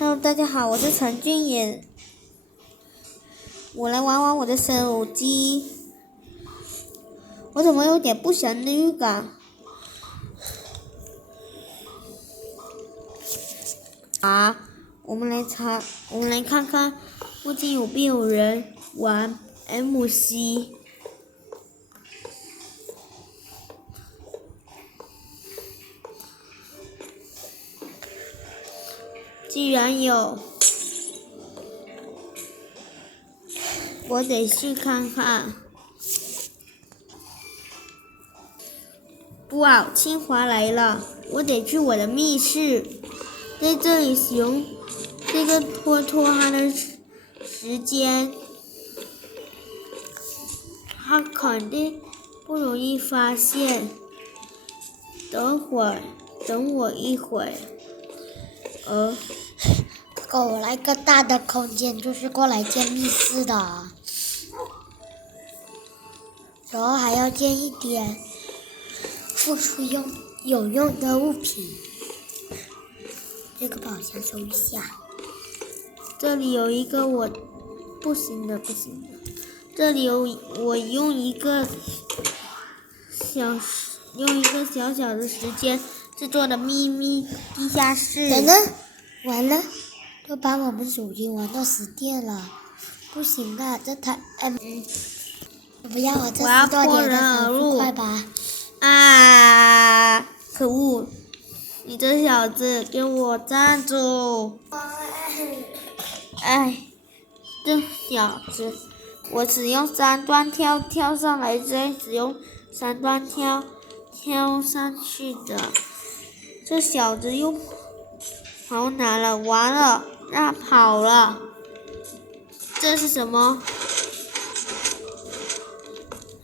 Hello，大家好，我是陈俊言。我来玩玩我的手机。我怎么有点不祥的预感？我们来看看附近有没有人玩 MC。既然有，我得去看看。哇，清华来了！我得去我的密室，在这里使用这个拖他的时间，他肯定不容易发现。等我一会儿。我来个大的空间，就是过来建密室的，然后还要建一点付出有用的物品。这个宝箱收一下。这里有一个不行的。这里我用一个小小的时间制作的秘密地下室。等等，完了，都把我们手机玩到10电了，不行的，这台不要我这10多点的手速快吧？可恶！你这小子，给我站住！这小子，我只用3段跳上来，再使用3段跳上去的。这小子又跑哪了？完了，让他跑了。这是什么？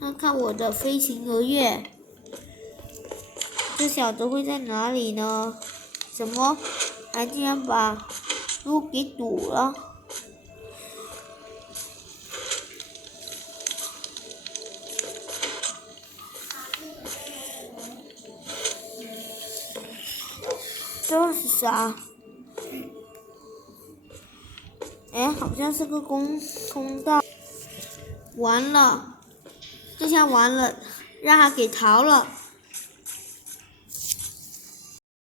看看我的飞行鹅月。这小子会在哪里呢？什么？还竟然把路给堵了！这是啥？好像是个通道。完了，这下完了，让他给逃了。